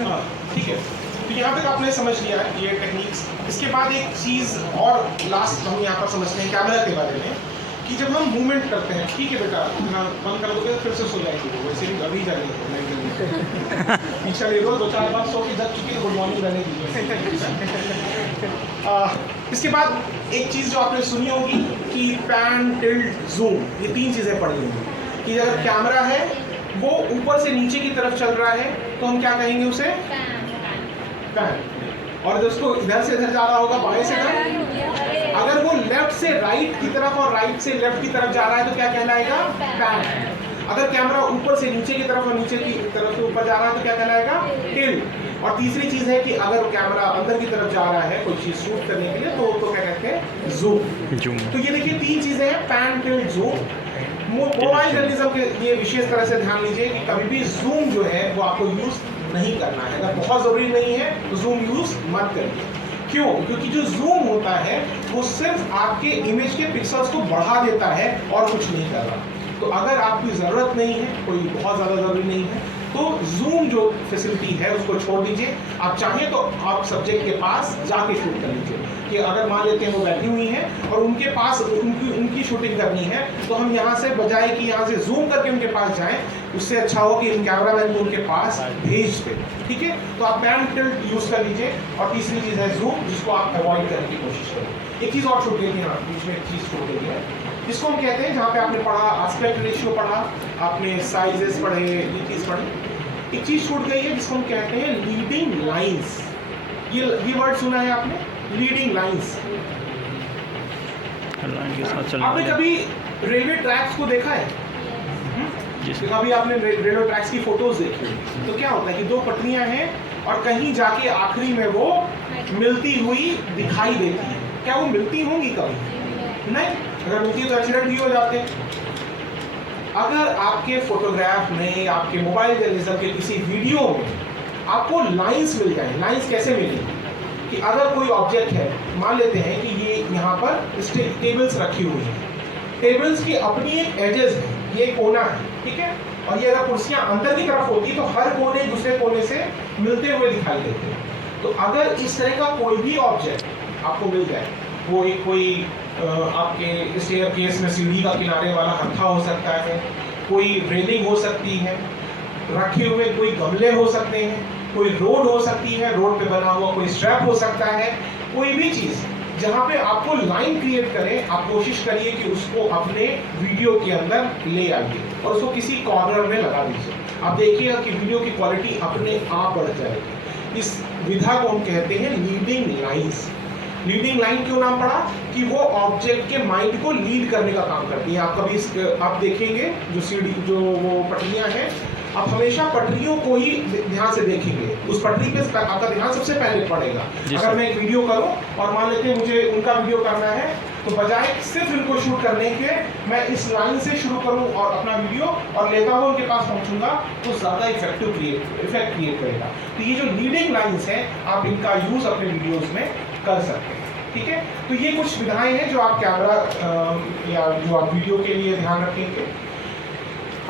हाँ, ठीक है। तो यहाँ तक आपने समझ लिया है ये टेक्निक्स। इसके बाद एक चीज़ और लास्ट हम यहाँ पर समझते हैं कैमरा के बारे में, कि जब हम मूवमेंट करते हैं, ठीक है बेटा, बंद कर दोगे फिर से सो जाएगी वो, वैसे भी अभी जाएंगे पीछा ले लो, 2-4 बार सो के जग चुकी है, गुड मॉर्निंग रहने दीजिए। इसके बाद एक चीज़ जो आपने सुनी होगी कि पैन, टिल्ट, जूम, ये 3 चीज़ें पढ़ी होंगी कि अगर कैमरा है वो ऊपर से नीचे की तरफ चल रहा है तो हम क्या कहेंगे उसे? पैन। और दोस्तों इधर से इधर जा रहा होगा, बाएं से इधर, अगर वो लेफ्ट से राइट की तरफ और राइट से लेफ्ट की तरफ जा रहा है तो क्या कहलाएगा? पैन। अगर कैमरा ऊपर से नीचे की तरफ और नीचे की तरफ से ऊपर जा रहा है तो क्या कहलाएगा? टिल्ट। और तीसरी चीज़ है कि अगर कैमरा अंदर की तरफ जा रहा है कोई चीज़ शूट करने के लिए तो क्या कहते हैं? जूम। तो ये देखिए 3 चीज़ें हैं, pan, tilt, zoom. Mobile journalism के लिए विशेष तरह से ध्यान लीजिए कि कभी भी जूम जो है वो आपको यूज़ नहीं करना है। अगर बहुत ज़रूरी नहीं है तो जूम यूज़ मत करिए। क्यों? क्योंकि जो जूम होता है वो सिर्फ आपके इमेज के पिक्सल्स को बढ़ा देता है और कुछ नहीं कर रहा। तो अगर आपकी ज़रूरत नहीं है, कोई बहुत ज़्यादा ज़रूरी नहीं है, तो जूम जो फैसिलिटी है उसको छोड़ दीजिए। आप चाहें तो आप सब्जेक्ट के पास जाके शूट कर लीजिए कि अगर मान लेते हैं वो बैठी हुई हैं और उनके पास उनकी शूटिंग करनी है तो हम यहाँ से बजाय कि यहाँ से जूम करके उनके पास जाएं, उससे अच्छा हो कि इन कैमरामैन को उनके पास भेज दें। ठीक है, तो आप पैन, टिल्ट यूज़ कर लीजिए। और तीसरी चीज़ है जूम, जिसको आप अवॉइड करने की कोशिश करें। एक चीज़ और छूट गई थी, हाँ बीच में एक चीज़ छूट गई है, जिसको हम कहते हैं, जहाँ पे आपने पढ़ा एस्पेक्ट रेशियो पढ़ा, आपने साइजेस पढ़े, ये चीज़ पढ़ी। एक चीज़ छूट गई है जिसको हम कहते हैं लीडिंग लाइंस। ये वर्ड सुना है आपने? Leading lines. आपने कभी रेलवे ट्रैक्स को देखा है? कभी आपने रेलवे ट्रैक्स की फोटोज देखी तो क्या होता है कि 2 पटरियां हैं और कहीं जाके आखिरी में वो मिलती हुई दिखाई देती है। क्या वो मिलती होंगी कभी? नहीं। अगर मिलती तो एक्सीडेंट भी हो जाते। अगर आपके फोटोग्राफ में, आपके मोबाइल जर्नलिज्म के किसी वीडियो में आपको लाइंस मिल जाए, लाइंस कैसे मिलेंगी कि अगर कोई ऑब्जेक्ट है, मान लेते हैं कि ये यहाँ पर टेबल्स रखी हुई हैं, टेबल्स की अपनी एक एजेस है, ये कोना है, ठीक है, और ये अगर कुर्सियाँ अंदर की तरफ होती तो हर कोने दूसरे कोने से मिलते हुए दिखाई देते हैं। तो अगर इस तरह का कोई भी ऑब्जेक्ट आपको मिल जाए, वो एक कोई आपके स्टेयर केस में सीढ़ी का किनारे वाला हत्था हो सकता है, कोई रेलिंग हो सकती है, रखे हुए कोई गमले हो सकते हैं, कोई रोड हो सकती है, रोड पे बना हुआ कोई स्ट्रैप हो सकता है, कोई भी चीज़ जहाँ पे आपको लाइन क्रिएट करें, आप कोशिश करिए कि उसको अपने वीडियो के अंदर ले आइए और उसको किसी कॉर्नर में लगा दीजिए। आप देखिएगा कि वीडियो की क्वालिटी अपने आप बढ़ जाएगी। इस विधा को हम कहते हैं लीडिंग लाइंस। लीडिंग लाइन क्यों नाम पड़ा? कि वो ऑब्जेक्ट के माइंड को लीड करने का काम करती है। आप कभी आप देखेंगे जो सीढ़ी, जो वो पटरियाँ हैं, आप हमेशा पटरियों को ही ध्यान से देखेंगे, उस पटरी पे आपका ध्यान सबसे पहले पड़ेगा। अगर मैं एक वीडियो करूं और मान लेते हैं मुझे उनका वीडियो करना है, तो बजाय सिर्फ इनको शूट करने के मैं इस लाइन से शुरू करूं और अपना वीडियो और लेता हुआ उनके पास पहुंचूंगा तो ज़्यादा इफेक्ट क्रिएट करेगा। तो ये जो लीडिंग लाइन्स हैं, आप इनका यूज़ अपने वीडियोज़ में कर सकते हैं। ठीक है, तो ये कुछ विधाएं हैं जो आप कैमरा या जो आप वीडियो के लिए ध्यान रखेंगे।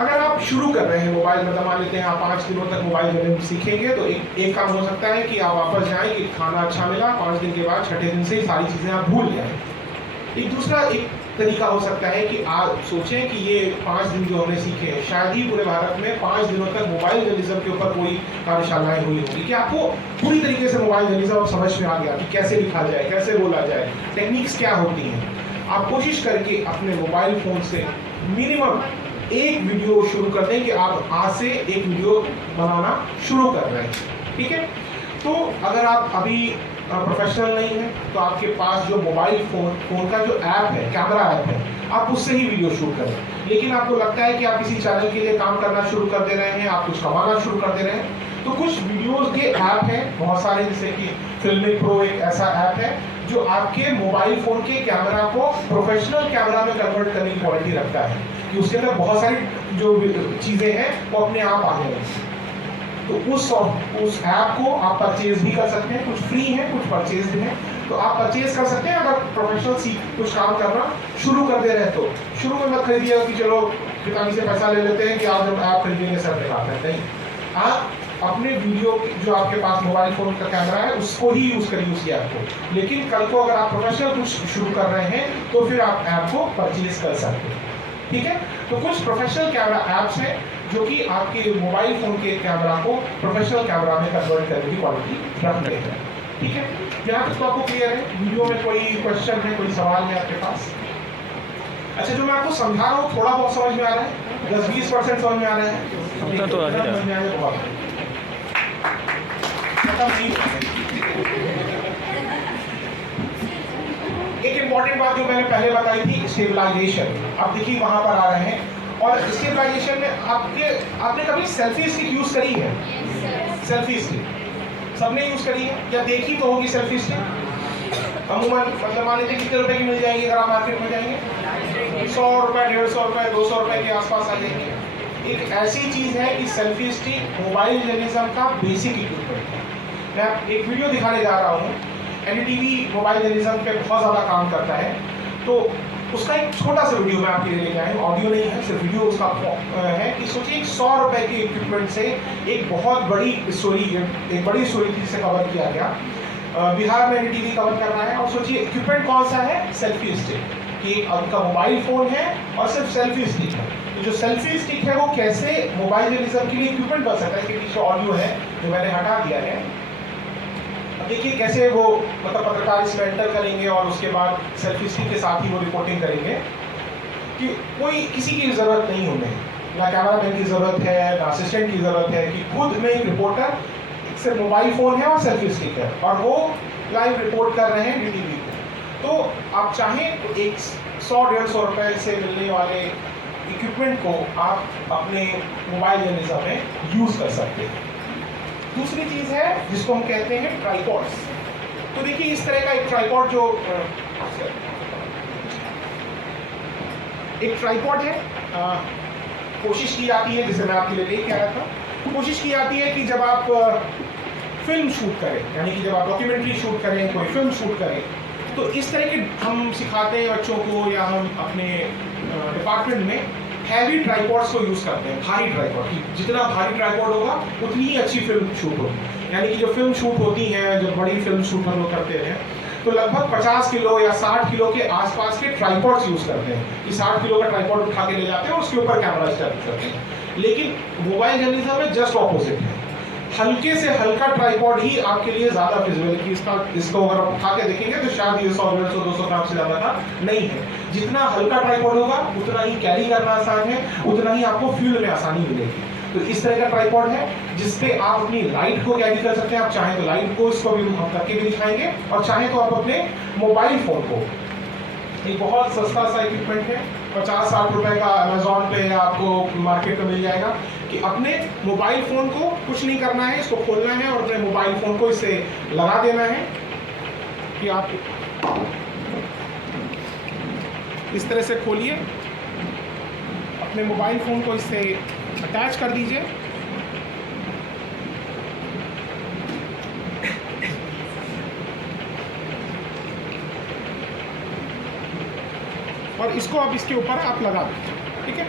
अगर आप शुरू कर रहे हैं मोबाइल, मतलब मान लेते हैं आप 5 दिनों तक मोबाइल जर्नलिज्म सीखेंगे, तो एक काम हो सकता है कि आप वापस जाएं कि खाना अच्छा मिला, 5 दिन के बाद 6ठे दिन से सारी चीज़ें आप भूल जाएं। एक तरीका हो सकता है कि आप सोचें कि ये 5 दिन जो हमने सीखे हैं, शायद ही पूरे भारत में 5 दिनों तक मोबाइल जर्नलिज्म के ऊपर कोई कार्यशालाएं हुई होंगी कि आपको पूरी तरीके से मोबाइल जर्नलिज्म समझ में आ गया कि कैसे लिखा जाए, कैसे बोला जाए, टेक्निक्स क्या होती हैं। आप कोशिश करके अपने मोबाइल फ़ोन से मिनिमम एक वीडियो शुरू कर दें कि आप आज से एक वीडियो बनाना शुरू कर रहे हैं। ठीक है, तो अगर आप अभी प्रोफेशनल नहीं है तो आपके पास जो मोबाइल फ़ोन का जो ऐप है, कैमरा ऐप है, आप उससे ही वीडियो शूट करें। लेकिन आपको लगता है कि आप किसी चैनल के लिए काम करना शुरू कर दे रहे हैं, आप कुछ कमाना शुरू कर दे रहे हैं, तो कुछ वीडियोज़ के ऐप हैं बहुत सारे, जैसे कि फिल्मिक प्रो एक ऐसा ऐप है जो आपके मोबाइल फ़ोन के कैमरा को प्रोफेशनल कैमरा में कन्वर्ट करने की क्वालिटी रखता है कि उसके अंदर बहुत सारी जो चीज़ें हैं वो अपने आप आने लगती हैं। तो उस ऐप को आप परचेज भी कर सकते हैं, कुछ फ्री है, कुछ परचेज हैं, तो आप परचेज कर सकते हैं। अगर प्रोफेशनल कुछ काम करना शुरू कर दे रहे हैं तो शुरू में मत खरीदिएगा कि चलो पिताजी से पैसा ले लेते हैं कि आज हम ऐप खरीदेंगे, सब निकालते हैं। नहीं, आप अपने वीडियो जो आपके पास मोबाइल फ़ोन का कैमरा है उसको ही यूज़ करिए उस ऐप को। लेकिन कल को अगर आप प्रोफेशनल कुछ शुरू कर रहे हैं तो फिर आप ऐप को परचेज कर सकते हैं, ठीक है। तो कुछ प्रोफेशनल कैमरा ऐप्स हैं जो कि आपके मोबाइल फ़ोन के कैमरा को प्रोफेशनल कैमरा में कन्वर्ट करने की क्वालिटी रखते हैं, ठीक है। यहाँ तक तो आपको क्लियर है? वीडियो में कोई क्वेश्चन है, कोई सवाल है आपके पास? अच्छा, जो मैं आपको समझा रहा हूँ थोड़ा बहुत समझ में आ रहा है? 10-20% समझ में आ रहा है? तो आ ही रहा है। एक इम्पॉर्टेंट बात जो मैंने पहले बताई थी, स्टेबलाइजेशन। आप देखिए वहां पर आ रहे हैं, और स्टेबलाइजेशन में आपने कभी सेल्फी स्टिक यूज करी है? सेल्फी स्टिक सबने यूज करी है या देखी तो होगी सेल्फी स्टिक। अमूमन मतलब मान लीजिए कितने रुपए की मिल जाएगी अगर आप मार्केट में जाएंगे? 100 रुपए, 150 रुपए, 200 रुपए के आसपास आ जाएंगे। एक ऐसी चीज है कि सेल्फी स्टिक मोबाइल जर्नलिज्म का बेसिक इक्विपमेंट है। मैं एक वीडियो दिखाने जा रहा हूँ, एनडीटीवी मोबाइल जर्नलिज्म पे बहुत ज़्यादा काम करता है, तो उसका एक छोटा सा वीडियो मैं आपके लिए लेके आया हूँ। ऑडियो नहीं है, सिर्फ वीडियो उसका है कि सोचिए 100 रुपए के इक्विपमेंट से एक बहुत बड़ी स्टोरी, एक बड़ी स्टोरी थी जिसे कवर किया गया। बिहार में एनडीटीवी कवर कर रहा है, और सोचिए इक्विपमेंट कौन सा है? Selfie stick. कि उनका मोबाइल फ़ोन है और सिर्फ सेल्फी स्टिक है। तो जो सेल्फी स्टिक है वो कैसे मोबाइल जर्नलिज्म के लिए इक्विपमेंट बन सकता है? कि पीछे ऑडियो है जो मैंने हटा दिया है। देखिए कैसे वो मतलब पत्रकार इसमें एंटर करेंगे और उसके बाद सेल्फी स्टिक के साथ ही वो रिपोर्टिंग करेंगे कि कोई किसी की ज़रूरत नहीं उन्हें, ना कैमरामैन की ज़रूरत है, ना असिस्टेंट की ज़रूरत है, कि खुद में एक रिपोर्टर सिर्फ मोबाइल फ़ोन है और सेल्फी स्टिक है और वो लाइव रिपोर्ट कर रहे हैं टीवी पे। तो आप चाहें तो एक 100-150 रुपए से मिलने वाले इक्विपमेंट को आप अपने मोबाइल जर्नलिज्म में यूज़ कर सकते हैं। दूसरी चीज़ है जिसको हम कहते हैं ट्राइपॉड्स। तो देखिए इस तरह का एक ट्राइपॉड जो एक ट्राइपॉड है, कोशिश की जाती है, जिसे मैं आपके लिए लेके आया था, कोशिश की जाती है कि जब आप फिल्म शूट करें, यानी कि जब आप डॉक्यूमेंट्री शूट करें, कोई फिल्म शूट करें, तो इस तरह के हम सिखाते हैं बच्चों को, या हम अपने डिपार्टमेंट में हैवी ट्राइपॉड्स को यूज़ करते हैं। भारी ट्राइपॉड, जितना भारी ट्राइपॉड होगा उतनी ही अच्छी फिल्म शूट होगी। यानी कि जो फिल्म शूट होती हैं, जो बड़ी फिल्म शूट हम लोग करते हैं, तो लगभग 50 किलो या 60 किलो के आसपास के ट्राइपॉड्स यूज़ करते हैं। कि 60 किलो का ट्राइपॉड उठा के ले जाते हैं और उसके ऊपर कैमरा स्टैंड करते हैं। लेकिन मोबाइल जर्नलिज्म में जस्ट ऑपोजिट है। हल्के से हल्का ट्राइपॉड ही आपके लिए ज़्यादा फिजिबल है। कि इसको अगर आप उठा के देखेंगे तो शायद ये 100-150-200 ग्राम से ज़्यादा का नहीं है। जितना हल्का ट्राइपॉड होगा उतना ही कैरी करना आसान है, उतना ही आपको फील्ड में आसानी मिलेगी। तो इस तरह का ट्राइपॉड है जिसपे आप अपनी लाइट को कैरी कर सकते हैं। आप चाहें तो लाइट को, इसको भी हम करके भी दिखाएंगे, और चाहें तो आप अपने मोबाइल फ़ोन को, एक बहुत सस्ता सा इक्विपमेंट है, 50-60 रुपए का अमेजोन पे या आपको मार्केट में मिल जाएगा, कि अपने मोबाइल फ़ोन को कुछ नहीं करना है, इसको खोलना है और अपने मोबाइल फ़ोन को इससे लगा देना है। कि आप इस तरह से खोलिए, अपने मोबाइल फ़ोन को इससे अटैच कर दीजिए, और इसको अब इसके ऊपर आप लगा दें। ठीक है,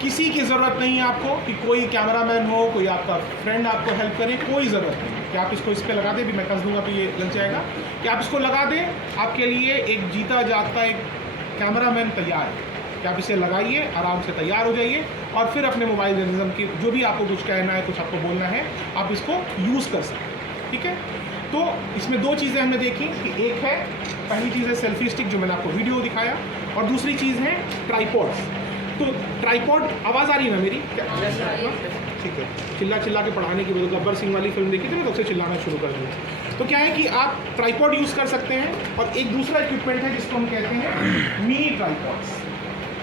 किसी की ज़रूरत नहीं है आपको कि कोई कैमरामैन हो, कोई आपका फ्रेंड आपको हेल्प करे, कोई ज़रूरत नहीं कि आप इसको इस पर लगा दें। भी मैं कस दूंगा तो ये लग जाएगा। कि आप इसको लगा दें, आपके लिए एक जीता जागता एक कैमरामैन तैयार है। कि आप इसे लगाइए, आराम से तैयार हो जाइए, और फिर अपने मोबाइल जर्नलिज्म की जो भी आपको कुछ कहना है, कुछ आपको बोलना है, आप इसको यूज़ कर सकते हैं। ठीक है, तो इसमें दो चीज़ें हमने देखी कि एक है, पहली चीज़ है सेल्फी स्टिक जो मैंने आपको वीडियो दिखाया, और दूसरी चीज़ है ट्राइपॉड्स। तो ट्राइपॉड, आवाज़ आ रही है ना मेरी? ठीक है, चिल्ला चिल्ला के पढ़ाने की वजह, गब्बर सिंह वाली फिल्म देखी थी ना, तो उससे चिल्लाना शुरू कर दिया। तो क्या है कि आप ट्राइपॉड यूज़ कर सकते हैं, और एक दूसरा इक्विपमेंट है जिसको हम कहते हैं मिनी ट्राइपॉड्स।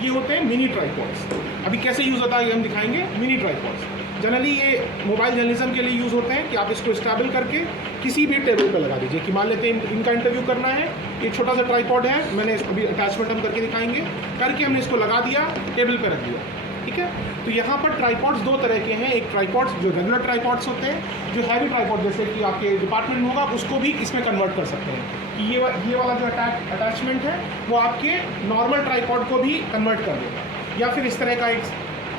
ये होते हैं मिनी ट्राइपॉड्स। अभी कैसे यूज़ होता है ये हम दिखाएंगे। मिनी ट्राइपॉड्स जनरली ये मोबाइल जर्नलिज्म के लिए यूज़ होते हैं कि आप इसको स्टेबल करके किसी भी टेबल पर लगा दीजिए। कि मान लेते हैं इनका इंटरव्यू करना है, ये छोटा सा ट्राइपॉड है, मैंने अभी अटैचमेंट हम करके दिखाएंगे, करके हमने इसको लगा दिया, टेबल पर रख दिया। ठीक है, तो यहाँ पर ट्राइपॉड्स दो तरह के हैं। एक ट्राइपॉड्स जो रेगुलर ट्राइपॉड्स होते हैं, जो हैवी ट्राइपॉड जैसे कि आपके डिपार्टमेंट में होगा, उसको भी इसमें कन्वर्ट कर सकते हैं। कि ये वाला जो अटैचमेंट है वो आपके नॉर्मल ट्राइपॉड को भी कन्वर्ट कर देगा। या फिर इस तरह का एक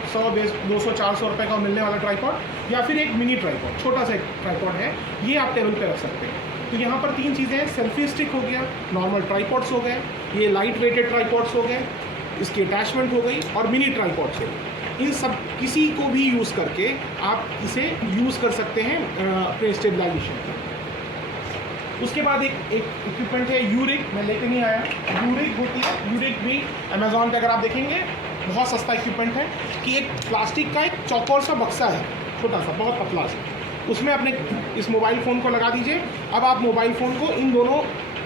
100-200-400 रुपये का मिलने वाला ट्राइपॉड, या फिर एक मिनी ट्राइपॉड, छोटा सा एक ट्राइपॉड है, ये आप टेबल पे रख सकते हैं। तो यहाँ पर 3 चीज़ें हैं, सेल्फी स्टिक हो गया, नॉर्मल ट्राइपॉड्स हो गए, ये लाइट वेटेड ट्राइपॉड्स हो गए, इसकी अटैचमेंट हो गई, और मिनी ट्राइपॉड्स हो गए। इन सब किसी को भी यूज़ करके आप इसे यूज़ कर सकते हैं अपने स्टेबलाइजेशन का। उसके बाद एक इक्विपमेंट है यूरिक, मैं लेके नहीं आया, यूरिक होती है। यूरिक भी अमेज़ॉन पे अगर आप देखेंगे बहुत सस्ता इक्विपमेंट है, कि एक प्लास्टिक का एक चौकोर सा बक्सा है, छोटा सा, बहुत पतला सा, उसमें अपने इस मोबाइल फ़ोन को लगा दीजिए। अब आप मोबाइल फ़ोन को इन दोनों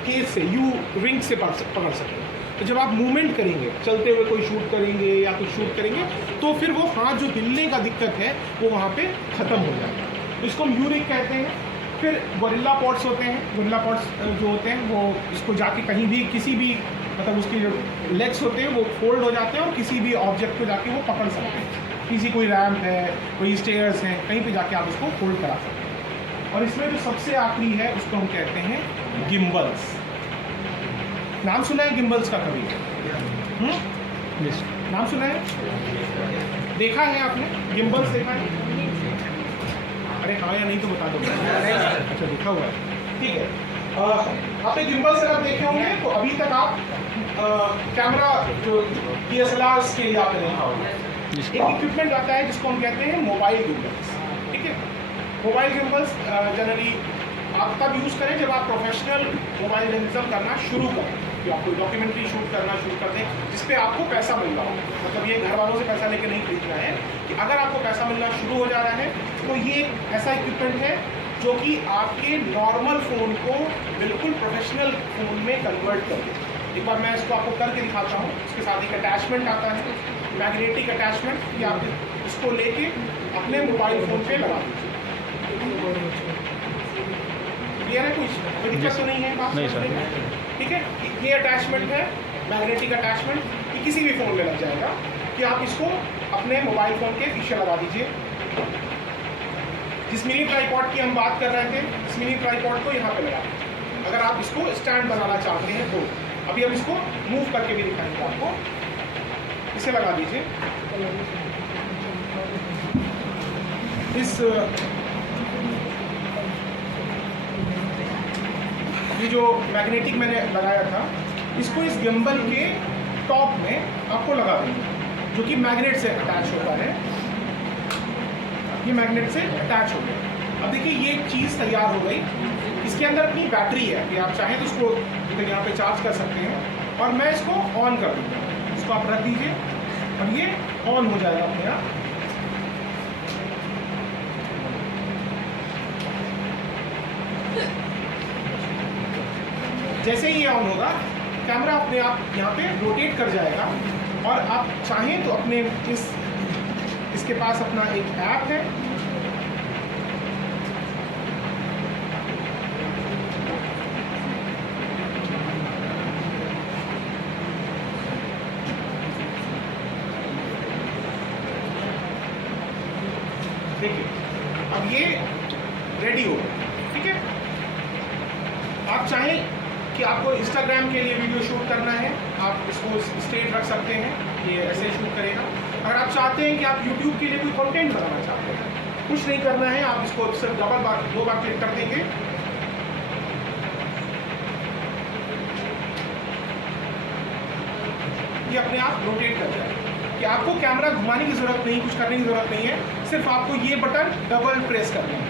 केस से, यू रिंग से पकड़ सकते हैं। तो जब आप मूवमेंट करेंगे, चलते हुए कोई शूट करेंगे या कुछ शूट करेंगे, तो फिर वो हाथ जो हिलने का दिक्कत है वो वहाँ पे ख़त्म हो जाएगा। तो इसको हम यूरिक कहते हैं। फिर गोरिल्ला पॉड्स होते हैं। गोरिल्ला पॉड्स जो होते हैं वो इसको जाके कहीं भी, किसी भी, मतलब उसके जो लेग्स होते हैं वो फोल्ड हो जाते हैं और किसी भी ऑब्जेक्ट को जाके वो पकड़ सकते हैं। किसी कोई रैम्प है, कोई स्टेयर्स हैं, कहीं पे जाके आप उसको होल्ड करा सकते हैं। और इसमें जो सबसे आखिरी है उसको हम कहते हैं गिम्बल्स। नाम सुना है गिम्बल्स का कभी? नाम सुना है? देखा है आपने गिम्बल्स? देखा है? अरे हाँ या नहीं तो बता दो। अच्छा, देखा हुआ है, ठीक है। आपने गिम्बल्स अगर देखे होंगे तो अभी तक आप कैमरा जो DSLRs के लिए आपने देखा होगा। एक इक्विपमेंट आता है जिसको हम कहते हैं मोबाइल गिम्बल्स, ठीक है। मोबाइल गिम्बल्स जनरली आप तब यूज़ करें जब आप प्रोफेशनल मोबाइल जर्नलिज्म करना शुरू करें, कि आप कोई डॉक्यूमेंट्री शूट करना शुरू कर दें जिस पे आपको पैसा मिल रहा हो। मतलब ये घर वालों से पैसा लेके नहीं खरीदना है, कि अगर आपको पैसा मिलना शुरू हो जा रहा है तो ये एक ऐसा इक्विपमेंट है जो कि आपके नॉर्मल फ़ोन को बिल्कुल प्रोफेशनल फ़ोन में कन्वर्ट कर दे। एक बार मैं इसको आपको करके दिखाता हूँ। इसके साथ एक अटैचमेंट आता है, मैग्नेटिक अटैचमेंट, कि आप इसको लेके अपने मोबाइल फ़ोन पे लगा दीजिए। क्लियर है? कोई दिक्कत तो नहीं है? बात नहीं सर, ठीक है। ये अटैचमेंट है, मैग्नेटिक अटैचमेंट, ये किसी भी फ़ोन में लग जाएगा, कि आप इसको अपने मोबाइल फ़ोन के पीछे लगा दीजिए। जिस मिनी ट्राइपॉड की हम बात कर रहे थे, इस मिनी ट्राइपॉड को यहाँ पे लगा दीजिए। अगर आप इसको स्टैंड बनाना चाहते हैं तो अभी हम इसको मूव करके भी दिखाएंगे आपको। इसे लगा दीजिए। इस ये जो मैग्नेटिक मैंने लगाया था, इसको इस गिम्बल के टॉप में आपको लगा देंगे, जो कि मैग्नेट से अटैच होता है। ये मैग्नेट से अटैच हो गया। अब देखिए ये चीज़ तैयार हो गई। इसके अंदर अपनी बैटरी है, कि आप चाहें तो इसको यहाँ पे चार्ज कर सकते हैं। और मैं इसको ऑन कर दूँगा, इसको आप रख दीजिए और ये ऑन हो जाएगा अपने आप। जैसे ही ये ऑन होगा, कैमरा अपने आप यहाँ पे रोटेट कर जाएगा। और आप चाहें तो अपने इसके पास अपना एक ऐप है, देखिए अब ये रेडी हो गया, ठीक है। आप चाहें कि आपको इंस्टाग्राम के लिए वीडियो शूट करना है, आप इसको स्ट्रेट रख सकते हैं, ये ऐसे ही शूट करेगा। अगर आप चाहते हैं कि आप यूट्यूब के लिए कोई कंटेंट बनाना चाहते हैं, कुछ नहीं करना है, आप इसको सिर्फ दो बार क्लिक कर देंगे। ये अपने आप रोटेट कर जाएगा, कि आपको कैमरा घुमाने की ज़रूरत नहीं, कुछ करने की ज़रूरत नहीं है, सिर्फ आपको ये बटन डबल प्रेस करना है।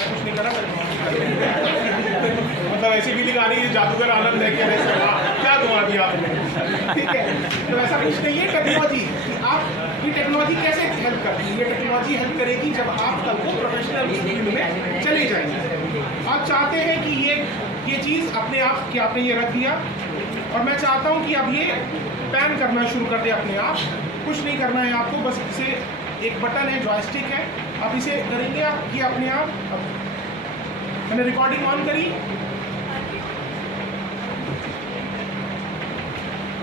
कुछ नहीं करा मतलब ऐसी फीलिंग आ रही है जादूगर आनंद है, क्या घुमा दिया आपने, ठीक है। तो ऐसा कुछ नहीं है। टेक्नोलॉजी, आप ये टेक्नोलॉजी कैसे हेल्प करती है? ये टेक्नोलॉजी हेल्प करेगी जब आप कल को प्रोफेशनल फील्ड में चले जाएंगे। आप चाहते हैं कि ये चीज़ अपने आप, कि आपने ये रख दिया और मैं चाहता हूँ कि अब ये पैन करना शुरू कर दे अपने आप। कुछ नहीं करना है आपको, बस इसे एक बटन है, जॉयस्टिक है, आप इसे करेंगे आप ये अपने आप। मैंने रिकॉर्डिंग ऑन करी।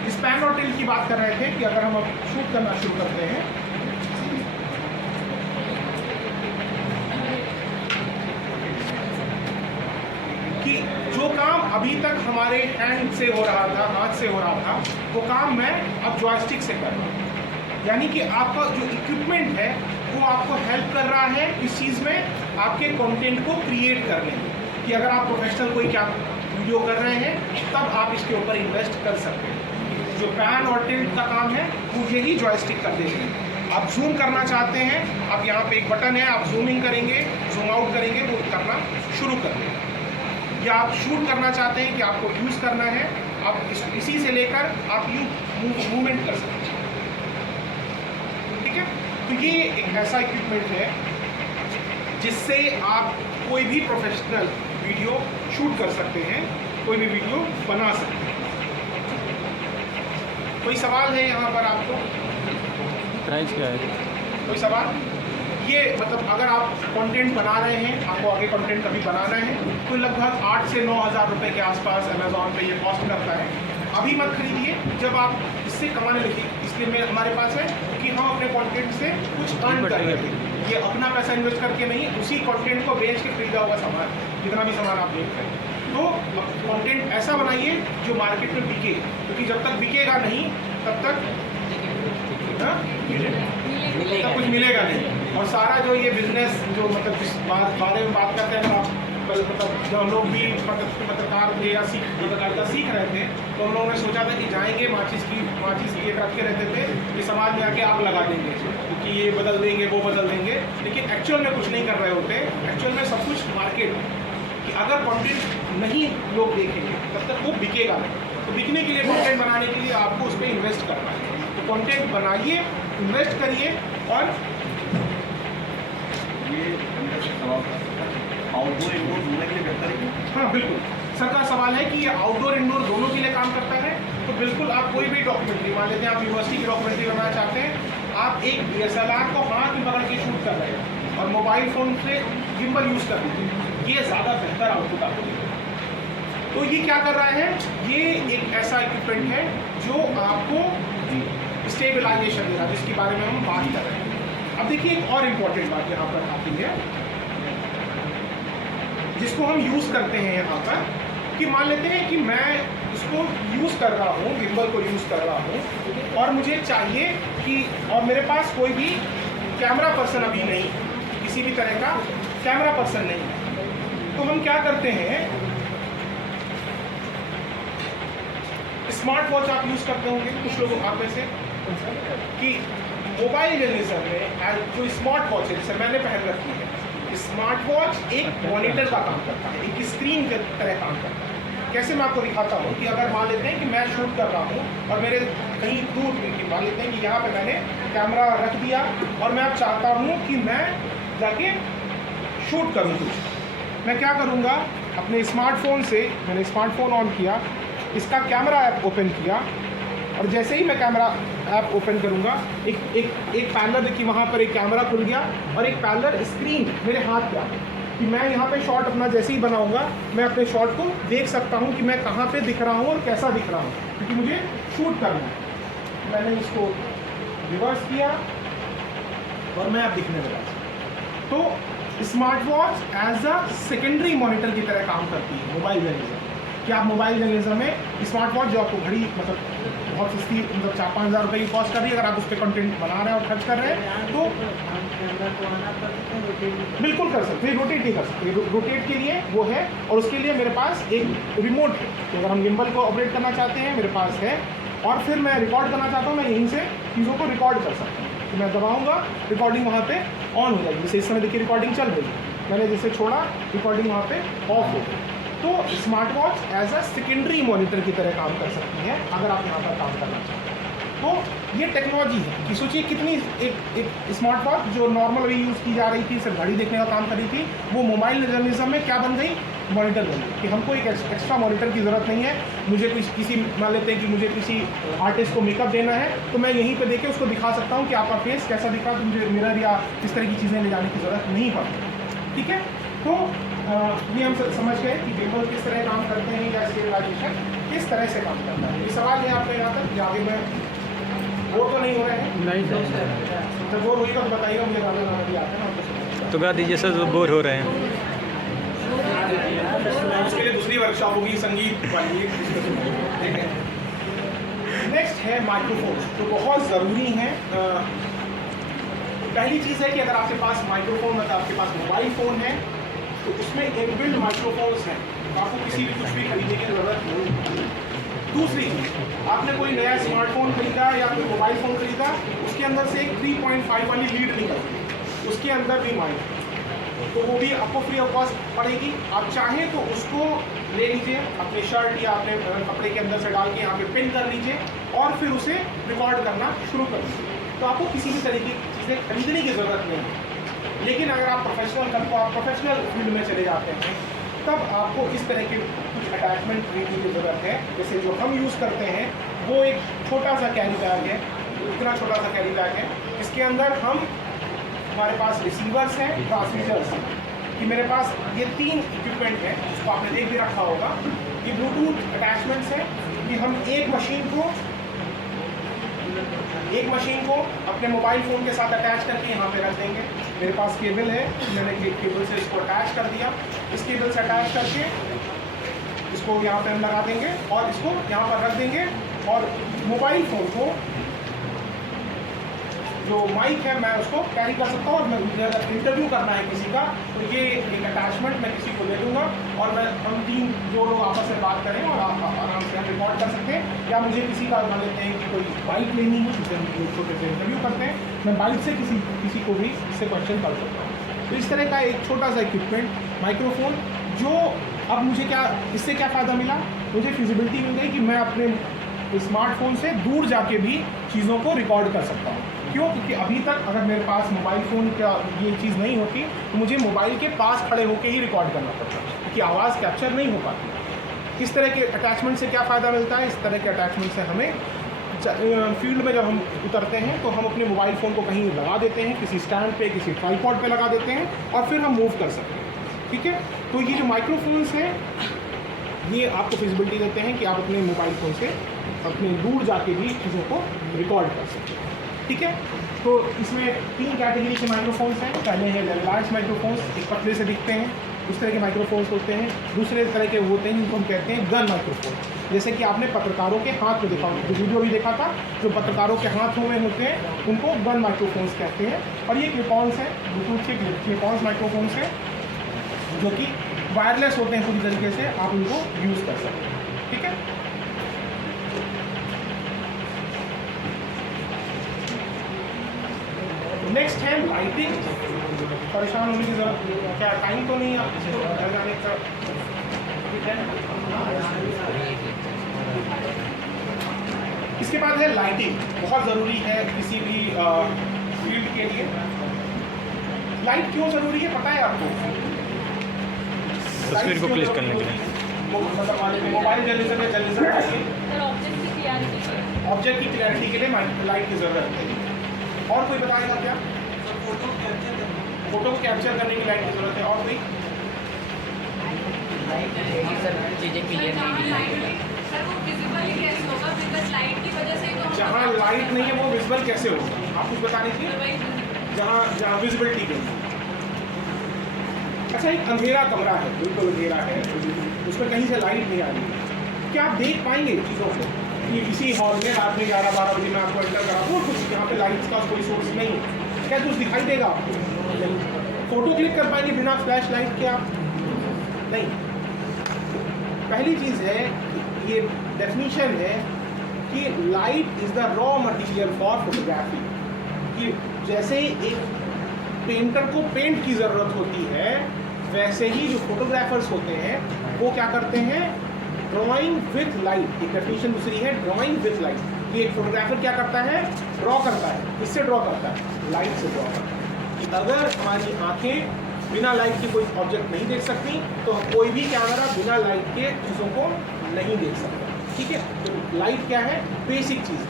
इस पैन और टिल्ट की बात कर रहे थे कि अगर हम अब शूट करना शुरू करते हैं, कि जो काम अभी तक हमारे हैंड से हो रहा था, हाथ से हो रहा था, वो काम मैं अब जॉयस्टिक से कर रहा हूँ। यानी कि आपका जो इक्विपमेंट है वो आपको हेल्प कर रहा है इस चीज़ में, आपके कंटेंट को क्रिएट करने में, कि अगर आप प्रोफेशनल कोई क्या वीडियो कर रहे हैं तब आप इसके ऊपर इन्वेस्ट कर सकते हैं। जो पैन और टिल्ट का काम है वो यही जॉयस्टिक कर देते हैं। आप जूम करना चाहते हैं, आप यहाँ पे एक बटन है, आप जूमिंग करेंगे, जूम आउट करेंगे, वो करना शुरू कर देंगे। या आप शूट करना चाहते हैं कि आपको यूज़ करना है, आप इसी से लेकर आप यूँ मूवमेंट कर सकते हैं। ठीक है, तो ये एक ऐसा इक्विपमेंट है जिससे आप कोई भी प्रोफेशनल वीडियो शूट कर सकते हैं, कोई भी वीडियो बना सकते हैं। कोई सवाल है यहाँ पर आपको? प्राइस क्या है? कोई सवाल? ये मतलब अगर आप कंटेंट बना रहे हैं, आपको आगे कंटेंट कभी बनाना है, तो लगभग 8 से 9 हज़ार रुपये के आसपास अमेज़ॉन पे ये कॉस्ट करता है। अभी मत खरीदिए, जब आप इससे कमाने लगे, इसलिए मैं हमारे पास है कि हम अपने कंटेंट से कुछ अर्न कर रहे थे। ये अपना पैसा इन्वेस्ट करके नहीं, उसी कंटेंट को बेच के खरीदा हुआ सामान, जितना भी सामान आप देख रहे हैं। तो कंटेंट ऐसा बनाइए जो मार्केट में बिके, क्योंकि जब तक बिकेगा नहीं तब तक तब कुछ मिलेगा नहीं। और सारा जो ये बिजनेस जो मतलब जिस बारे में बात करते हैं, आप मतलब जो हम लोग भी पत्रकार थे या पत्रकारिता सीख रहे थे, तो हम लोगों ने सोचा था कि जाएंगे माचिस ये रखे रहते थे कि समाज में आके आग लगा देंगे, क्योंकि ये बदल देंगे वो बदल देंगे, लेकिन एक्चुअल में कुछ नहीं कर रहे होते। एक्चुअल में सब कुछ मार्केट, कि अगर कंटेंट नहीं लोग देखेंगे तब तक वो बिकेगा नहीं। तो बिकने के लिए कंटेंट बनाने के लिए आपको उस पर इन्वेस्ट करना है। तो कंटेंट बनाइए, इन्वेस्ट करिए। और ये आउटडोर इंडोर दोनों के लिए बेहतर है? हाँ बिल्कुल, सर का सवाल है कि ये आउटडोर इंडोर दोनों के लिए काम करता है। तो बिल्कुल, आप कोई भी डॉक्यूमेंट्री, मान लेते हैं आप यूनिवर्सिटी की डॉक्यूमेंट्री बनाना चाहते हैं, आप एक DSLR को हाथ में पकड़ के शूट कर रहे हैं और मोबाइल फ़ोन से गिम्बल यूज़ कर दीजिए, ये ज़्यादा बेहतर आउटपुट आपको देगा। तो ये क्या कर रहा है, ये एक ऐसा इक्विपमेंट है जो आपको स्टेबलाइजेशन दे रहा है, जिसके बारे में हम बात कर रहे हैं। अब देखिए एक और इम्पॉर्टेंट बात यहाँ पर आती है, जिसको हम यूज़ करते हैं यहाँ पर, कि मान लेते हैं कि मैं इसको यूज़ कर रहा हूँ, गिम्बल को यूज़ कर रहा हूँ, और मुझे चाहिए कि, और मेरे पास कोई भी कैमरा पर्सन अभी नहीं, किसी भी तरह का कैमरा पर्सन नहीं, तो हम क्या करते हैं, स्मार्ट वॉच आप यूज़ करते होंगे कुछ लोग आप में से, कि मोबाइल जर्नलिज्म में जो स्मार्ट वॉच है, जैसे मैंने पहन रखी है, स्मार्ट वॉच एक मॉनिटर का काम करता है, एक स्क्रीन की तरह काम करता है। कैसे मैं आपको दिखाता हूँ कि अगर मान लेते हैं कि मैं शूट कर रहा हूँ और मेरे कहीं दूर, मान लेते हैं कि यहाँ पे मैंने कैमरा रख दिया और मैं अब चाहता हूँ कि मैं जाके शूट करूँ कुछ, मैं क्या करूँगा, अपने स्मार्टफोन से, मैंने स्मार्टफोन ऑन किया, इसका कैमरा ऐप ओपन किया, और जैसे ही मैं कैमरा ऐप ओपन करूँगा, एक पैनल देखिए, वहाँ पर एक कैमरा खुल गया और एक पैनल स्क्रीन मेरे हाथ पे आ गई, कि मैं यहाँ पे शॉट अपना जैसे ही बनाऊँगा, मैं अपने शॉट को देख सकता हूँ कि मैं कहाँ पे दिख रहा हूँ और कैसा दिख रहा हूँ, क्योंकि मुझे शूट करना है। मैंने इसको रिवर्स किया और मैं अब दिखने लगा। तो smart watch as a secondary monitor की तरह काम करती है मोबाइल जर्नलिज्म, कि आप मोबाइल जर्नलिज्म में स्मार्ट वॉच जो आपको घड़ी मतलब बहुत सस्ती, मतलब 4-5 हज़ार रुपये की कॉस्ट कर रही है, अगर आप उस पर कंटेंट बना रहे हैं और खर्च कर रहे हैं तो बिल्कुल कर सकते हैं, रोटेट ही कर सकते हैं। रोटेट के लिए वो है, और उसके लिए मेरे पास एक रिमोट है, तो अगर हम गिम्बल को ऑपरेट करना चाहते हैं मेरे पास है, और फिर मैं रिकॉर्ड करना चाहता हूँ, मैं यहीं से चीज़ों को रिकॉर्ड कर सकता हूँ। तो मैं दबाऊँगा, रिकॉर्डिंग वहाँ पे ऑन हो जाएगी, जैसे इस समय देखिए रिकॉर्डिंग चल रही है, मैंने जैसे छोड़ा रिकॉर्डिंग वहाँ पे ऑफ हो गई। तो smart watch as a secondary monitor की तरह काम कर सकती है अगर आप यहाँ पर काम करना चाहते हैं। तो ये टेक्नोलॉजी है कि सोचिए कितनी एक स्मार्ट वॉच जो नॉर्मल भी यूज़ की जा रही थी, सिर्फ घड़ी देखने का काम कर रही थी, वो मोबाइल जर्नलिज्म में क्या बन गई, मॉनिटर बन गई, कि हमको एक एक्स्ट्रा मॉनिटर की ज़रूरत नहीं है। मुझे किसी मान लेते हैं कि मुझे किसी आर्टिस्ट को मेकअप देना है, तो मैं यहीं पे देके उसको दिखा सकता हूँ कि आपका फेस कैसा दिखा, तो मुझे मिरर या इस तरह की चीज़ें ले जाने की ज़रूरत नहीं पड़ती। ठीक है, तो ये हम समझ गए कि गिम्बल किस तरह काम करते हैं या स्टेबलाइजेशन किस तरह से काम करता है। ये सवाल है आपके यहाँ तक, आगे में बोर तो नहीं हो रहे हैं? नहीं जब बोर होगा तो बताइएगा, मुझे गाना भी आता है ना, तो गा दीजिए सर, बोर हो रहे हैं। उसके लिए दूसरी वर्कशॉप होगी संगीत वाली, ठीक है। नेक्स्ट है माइक्रोफोन, तो बहुत ज़रूरी है। पहली चीज़ है कि अगर आपके पास माइक्रोफोन मतलब आपके पास मोबाइल फ़ोन है तो उसमें इनबिल्ट माइक्रोफोन्स हैं, तो आपको किसी भी कुछ भी खरीदने की ज़रूरत नहीं। दूसरी चीज़, आपने कोई नया स्मार्टफोन खरीदा या कोई मोबाइल फ़ोन खरीदा, उसके अंदर से एक 3.5 वाली लीड निकलती है, उसके अंदर भी माइक, तो वो भी आपको फ्री ऑफ कॉस्ट पड़ेगी। आप चाहें तो उसको ले लीजिए, अपने शर्ट या अपने कपड़े के अंदर से डाल के यहाँ पे पिन कर लीजिए और फिर उसे रिकॉर्ड करना शुरू कर दीजिए। तो आपको किसी भी तरीके की चीज़ें खरीदने की ज़रूरत नहीं है। लेकिन अगर आप प्रोफेशनल फील्ड में चले जाते हैं तब आपको इस तरह के कुछ अटैचमेंट खरीदने की ज़रूरत है। जैसे जो हम यूज़ करते हैं वो एक छोटा सा कैरी बैग है, इतना छोटा सा कैरी बैग है, इसके अंदर हमारे पास रिसीवर्स हैं, ट्रांसमीटर्स हैं, कि मेरे पास ये 3 इक्विपमेंट है, उसको आपने देख भी रखा होगा। ये ब्लूटूथ अटैचमेंट्स है कि हम एक मशीन को अपने मोबाइल फ़ोन के साथ अटैच करके यहाँ पे रख देंगे। मेरे पास केबल है, मैंने केबल से इसको अटैच कर दिया। इस केबल से अटैच करके इसको यहाँ पे हम लगा देंगे और इसको यहाँ पर रख देंगे और मोबाइल फ़ोन को जो माइक है मैं उसको कैरी कर सकता हूँ। और मैं मुझे अगर इंटरव्यू करना है किसी का तो ये एक अटैचमेंट मैं किसी को दे दूँगा और हम 3 जो लोग आपस में बात करें और आप आराम से रिकॉर्ड कर सकते हैं। या मुझे किसी का मान लेते हैं कि कोई बाइक लेनी है, जिसे हम छोटे से इंटरव्यू करते हैं, मैं बाइक से किसी को भी इससे क्वेश्चन कर सकता हूँ। तो इस तरह का एक छोटा सा इक्विपमेंट माइक्रोफोन, जो अब मुझे इससे क्या फ़ायदा मिला, मुझे फिजिबिलिटी मिल गई कि मैं अपने स्मार्टफोन से दूर जाके भी चीज़ों को रिकॉर्ड कर सकता हूँ। क्यों? क्योंकि अभी तक अगर मेरे पास मोबाइल फ़ोन का ये चीज़ नहीं होती तो मुझे मोबाइल के पास खड़े होकर ही रिकॉर्ड करना पड़ता, क्योंकि आवाज़ कैप्चर नहीं हो पाती। इस तरह के अटैचमेंट से क्या फ़ायदा मिलता है? इस तरह के अटैचमेंट से हमें फील्ड में जब हम उतरते हैं तो हम अपने मोबाइल फ़ोन को कहीं लगा देते हैं, किसी स्टैंड पे, किसी ट्राइपॉड पे लगा देते हैं और फिर हम मूव कर सकते हैं। ठीक है, तो ये जो माइक्रोफोन्स हैं ये आपको फिजिबिलिटी देते हैं कि आप अपने मोबाइल फ़ोन से अपने दूर जाके भी चीज़ों को रिकॉर्ड कर सकते हैं। ठीक है, तो इसमें 3 कैटेगरी के माइक्रोफोन्स हैं। पहले हैं लार्ज माइक्रोफोन्स, एक पतले से दिखते हैं, उस तरह के माइक्रोफोन्स होते हैं। दूसरे तरह के होते हैं जिनको हम कहते हैं गन माइक्रोफोन, जैसे कि आपने पत्रकारों के हाथ में देखा, जो वीडियो भी देखा था, जो पत्रकारों के हाथों में होते हैं उनको गन माइक्रोफोन्स कहते हैं। और ये क्लिपॉन्स हैं, ब्लूटूथ के क्लिपॉन्स माइक्रोफोन्स हैं जो कि वायरलेस होते हैं पूरी तरीके से, आप उनको यूज़ कर सकते हैं। ठीक है, नेक्स्ट है लाइटिंग। परेशान होने की जरूरत, क्या टाइम तो नहीं है आपको घर जाने का? ठीक है, इसके बाद है लाइटिंग, बहुत ज़रूरी है किसी भी फील्ड के लिए। लाइट क्यों ज़रूरी है पता है आपको? तस्वीर को क्लिक करने के लिए, मतलब मोबाइल जर्नलिज्म में जर्नलिज्म चाहिए, ऑब्जेक्ट की क्लैरिटी के लिए लाइट की ज़रूरत है। और कोई बताएगा क्या? फोटो को कैप्चर करने की लाइट की ज़रूरत है। और कोई? जहाँ लाइट नहीं है वो विजिबल कैसे होगा? आप कुछ बता रही थी। जहाँ विजिबिलिटी नहीं। अच्छा, एक अंधेरा कमरा है, बिल्कुल अंधेरा है, उसमें कहीं से लाइट नहीं आ रही है, क्या आप देख पाएंगे चीज़ों को? कि इसी हॉल में रात में 11-12 बजे मैं आपको एंटर करा दूँ, कुछ यहाँ पे लाइट्स का कोई सोर्स नहीं है, क्या कुछ दिखाई देगा आपको? फोटो क्लिक कर पाएंगे बिना फ्लैश लाइट के आप? नहीं। पहली चीज़ है, ये डेफिनेशन है कि light is the raw material for photography. कि जैसे एक पेंटर को पेंट की ज़रूरत होती है, वैसे ही जो फोटोग्राफर्स होते हैं वो क्या करते हैं? Drawing with light. एक डेफिनेशन दूसरी है ड्राइंग विथ लाइट, कि एक फोटोग्राफर क्या करता है? ड्रॉ करता है। किससे ड्रॉ करता है? लाइट से ड्रॉ करता है। कि अगर हमारी आंखें बिना लाइट के कोई ऑब्जेक्ट नहीं देख सकती तो कोई भी कैमरा बिना लाइट के चीज़ों को नहीं देख सकता। ठीक है, तो लाइट क्या है? बेसिक चीज़।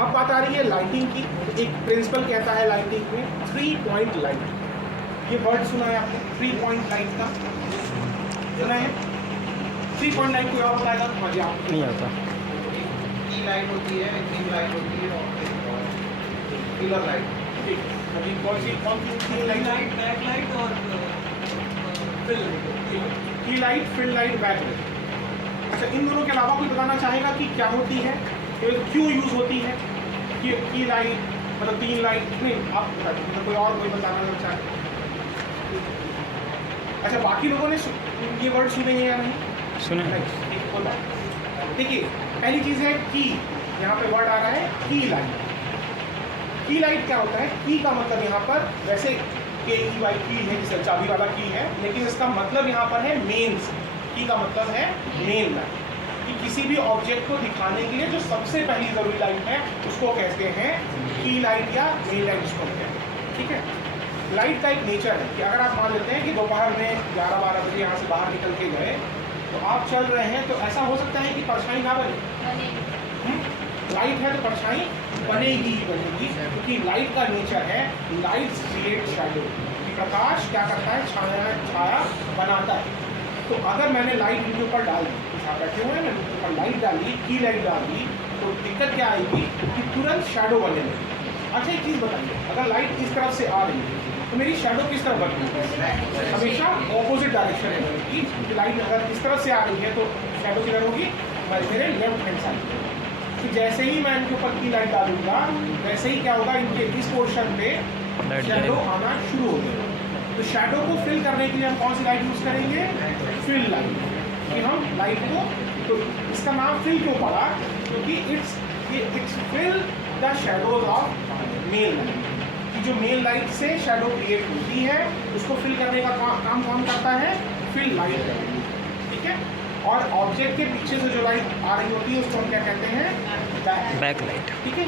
अब बात आ रही है लाइटिंग की। एक प्रिंसिपल कहता है लाइटिंग में 3 पॉइंट लाइट। ये वर्ड सुना है आपने 3 पॉइंट लाइट का? सुना है? 3 पॉइंट लाइट कोई और बताएगा? हाँ जी, आप नहीं आता। की लाइट होती है, ग्रीन लाइट होती है और पिलर लाइट। ठीक, अभी कौन सी 3 लाइट? बैक लाइट और की light, field light, back light. अच्छा, इन दोनों के अलावा कोई बताना चाहेगा कि क्या होती है, क्यों यूज होती है की लाइट, मतलब 3 लाइट? नहीं, आप बता दीजिए, मतलब कोई और कोई बताना चाहे। अच्छा, बाकी लोगों ने ये वर्ड सुने हैं या नहीं? सुने। देखिए, पहली चीज़ है की, यहाँ पे वर्ड आ रहा है की लाइट। की लाइट क्या होता है? की का मतलब यहाँ पर वैसे KEY की है, जैसे चाबी वाला की है, लेकिन इसका मतलब यहाँ पर है मेन्स। की का मतलब है मेन लाइट, कि किसी भी ऑब्जेक्ट को दिखाने के लिए जो सबसे पहली ज़रूरी लाइट है उसको कहते हैं की लाइट या मेन लाइट उसको कहते हैं। ठीक है, लाइट का एक नेचर है कि अगर आप मान लेते हैं कि दोपहर में 11-12 बजे यहाँ से बाहर निकल के गए, तो आप चल रहे हैं तो ऐसा हो सकता है कि परछाई ना बने। लाइट है तो परछाई बनेगी ही बनेगी, क्योंकि लाइट का नेचर है लाइट क्रिएट शैडो। प्रकाश क्या करता है? छाया बनाता है। तो अगर मैंने लाइट इनके ऊपर डाल दी, आप बैठे हुए हैं, मैंने इनके ऊपर लाइट डाली, की लाइट डाल दी, तो दिक्कत क्या आएगी कि तुरंत शैडो बने लगेगी। अच्छा, एक चीज़ बताइए, अगर लाइट इस तरफ से आ रही है तो मेरी शैडो किस तरफ बनेगी? हमेशा ऑपोजिट डायरेक्शन में बनेगी। कि लाइट अगर इस तरफ से आ रही है तो शैडो किधर होगी? मेरे लेफ्ट हैंड साइड। कि जैसे ही मैं इनके ऊपर की लाइट डालूंगा, वैसे ही क्या होगा, इनके इस पोर्शन पे शैडो आना शुरू हो जाएगा। तो शैडो को फिल करने के लिए हम कौन सी लाइट यूज़ करेंगे? Fill light. कि हम लाइट को, तो इसका नाम फिल क्यों पड़ा? क्योंकि it's fill the shadows of main light. कि जो मेल लाइट से शैडो क्रिएट होती है उसको फिल करने का काम कौन करता है? Fill light. ठीक है, और ऑब्जेक्ट के पीछे से जो लाइट आ रही होती है उसको हम क्या कहते हैं? Back light. ठीक है,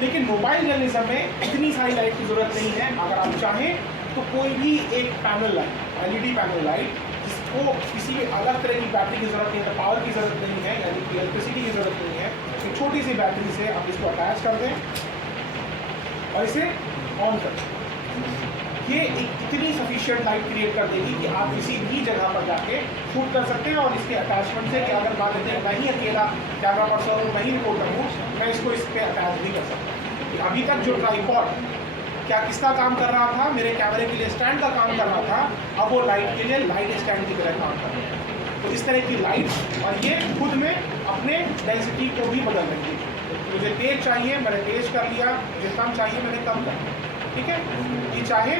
लेकिन मोबाइल जर्नलिज्म में इतनी सारी लाइट की ज़रूरत नहीं है। अगर आप चाहें तो कोई भी एक panel light, LED panel light, जिसको किसी भी अलग तरह की बैटरी की ज़रूरत नहीं है, पावर की ज़रूरत नहीं है, यानी कि इलेक्ट्रिसिटी की ज़रूरत नहीं है, एक छोटी सी बैटरी से आप इसको अटैच कर दें और इसे ऑन कर दें। ये एक इतनी सफिशिएंट लाइट क्रिएट कर देगी कि आप किसी भी जगह पर जाके शूट कर सकते हैं। और इसके अटैचमेंट से कि अगर मान लेते हैं मैं ही अकेला कैमरा पर्सन हूँ, मैं ही रिपोर्टर हूँ, मैं इसको इस पर अटैच भी कर सकता हूँ। अभी तक जो ट्राइपॉड क्या किसका काम कर रहा था? मेरे कैमरे के लिए स्टैंड का काम कर रहा था। अब वो लाइट के लिए लाइट स्टैंड की तरह काम कर रहा है। तो इस तरह की लाइट, और ये खुद में अपने डेंसिटी को भी बदल रही है। मुझे तेज चाहिए, मैंने तेज कर लिया, मुझे कम चाहिए, मैंने कम कर लिया। ठीक है, ये चाहे,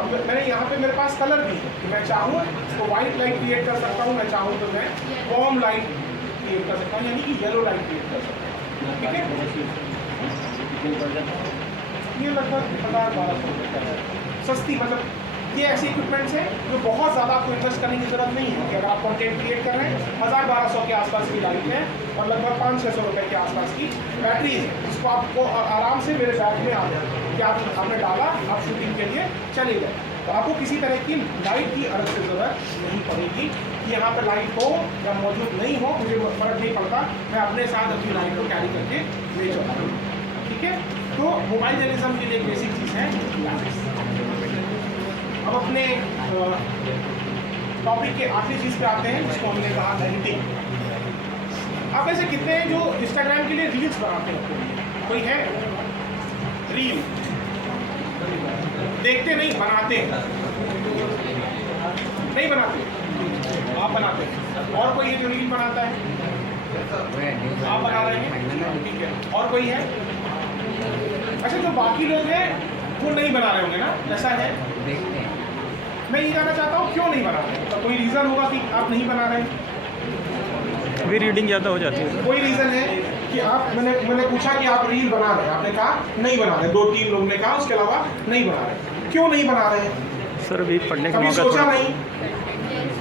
अब मैंने यहाँ पे मेरे पास कलर भी है कि मैं चाहूँ तो वाइट लाइट क्रिएट कर सकता हूँ, मैं चाहूँ तो मैं वार्म लाइट क्रिएट कर सकता हूँ, यानी कि येलो लाइट क्रिएट कर सकता हूँ। ठीक है, ये लगभग 1000-1200 रुपये का है, सस्ती। मतलब ये ऐसे इक्विपमेंट्स हैं जो बहुत ज़्यादा आपको इन्वेस्ट करने की ज़रूरत नहीं है। कि अगर आप कंटेंट क्रिएट कर रहे हैं, 1000-1200 के आसपास की लाइट है और लगभग 500-600 रुपये के आसपास की बैटरी है, जिसको आपको आराम से मेरे बैग में आ जाए कि आपने डाला, आप शूटिंग के लिए चले गए। तो आपको किसी तरह की लाइट की अलग से ज़रूरत नहीं पड़ेगी। कि यहाँ पर लाइट हो या मौजूद नहीं हो, मुझे फ़र्क नहीं पड़ता, मैं अपने साथ अपनी लाइट को कैरी करके ले चलता हूँ। ठीक है, तो मोबाइल जर्नलिज्म के लिए एक बेसिक चीज़ है ग्लासेस। अब अपने टॉपिक के आखिरी चीज़ पे आते हैं, जिसको हमने कहा एडिटिंग। आप ऐसे कितने हैं जो इंस्टाग्राम के लिए रील्स बनाते हैं? कोई है? रील देखते नहीं, बनाते हैं। नहीं बनाते, आप बनाते हैं। और कोई है जो रील बनाता है? आप बना रहे हैं, ठीक है। और कोई है? अच्छा, जो बाकी लोग हैं वो नहीं बना रहे होंगे ना, ऐसा है? मैं ये जानना चाहता हूँ क्यों नहीं बना रहे? तो कोई रीज़न होगा कि आप नहीं बना रहे? अभी रीडिंग ज़्यादा हो जाती है। कोई रीज़न है कि आप, मैंने पूछा कि आप रील बना रहे हैं, आपने कहा नहीं बना रहे, 2-3 लोग ने कहा, उसके अलावा नहीं बना रहे। क्यों नहीं बना रहे? सर अभी पढ़ने का कभी मौका सोचा नहीं,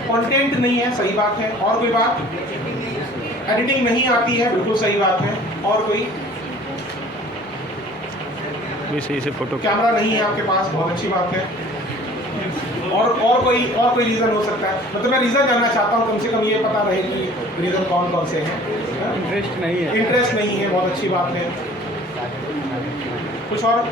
कंटेंट नहीं है, सही बात है। और कोई बात? एडिटिंग नहीं आती है, बिल्कुल सही बात है। और कोई? सही से फोटो, कैमरा नहीं है आपके पास, बहुत अच्छी बात है। और कोई रीज़न हो सकता है? मतलब मैं रीज़न जानना चाहता हूँ, कम से कम ये पता रहे कि रीज़न कौन कौन से हैं। इंटरेस्ट नहीं है। इंटरेस्ट नहीं है, बहुत अच्छी बात है। कुछ और?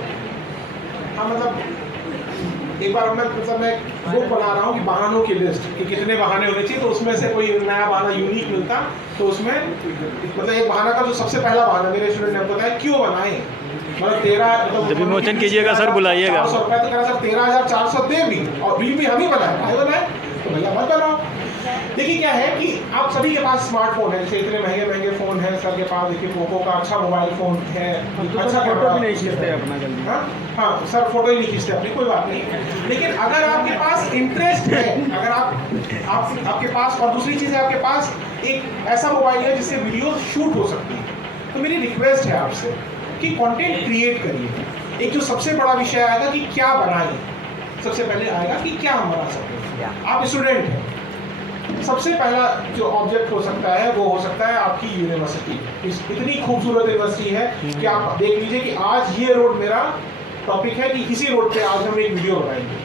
हाँ, मतलब एक बार मैं बुक बना रहा हूँ कि बहानों की लिस्ट, कि कितने बहाने होने चाहिए, तो उसमें से कोई नया बहाना यूनिक मिलता, तो उसमें मतलब एक बहाना का जो सबसे पहला बहाना मेरे स्टूडेंट ने बताया, क्यों बनाएं, मतलब 13 जब विमोचन कीजिएगा सर, बुलाइएगा। 400 रुपये तो कह रहा सर 13,400 दे भी, और बिल भी हम ही बनाए, भाई बनाए तो भैया मत बनाओ। देखिए क्या है कि आप सभी के पास स्मार्टफोन है, जैसे इतने महंगे महंगे फ़ोन हैं सर के पास, देखिए पोको का अच्छा मोबाइल फ़ोन है, अच्छा फोटो भी नहीं खींचते अपना जल्दी। हाँ सर फोटो ही नहीं खींचते अपनी, कोई बात नहीं। लेकिन अगर आपके पास इंटरेस्ट है, अगर आपके पास, और दूसरी चीज़ है आपके पास एक ऐसा मोबाइल है जिससे वीडियो शूट हो सकती है, तो मेरी रिक्वेस्ट है आपसे कि कंटेंट क्रिएट करिए। एक जो सबसे बड़ा विषय आएगा कि क्या बनाएं, सबसे पहले आएगा कि क्या हम बना सकते हैं। आप स्टूडेंट हैं, सबसे पहला जो ऑब्जेक्ट हो सकता है वो हो सकता है आपकी यूनिवर्सिटी। इतनी खूबसूरत यूनिवर्सिटी है कि आप देख लीजिए कि आज ये रोड मेरा टॉपिक है कि इसी रोड पे आज हम एक वीडियो बनाएंगे।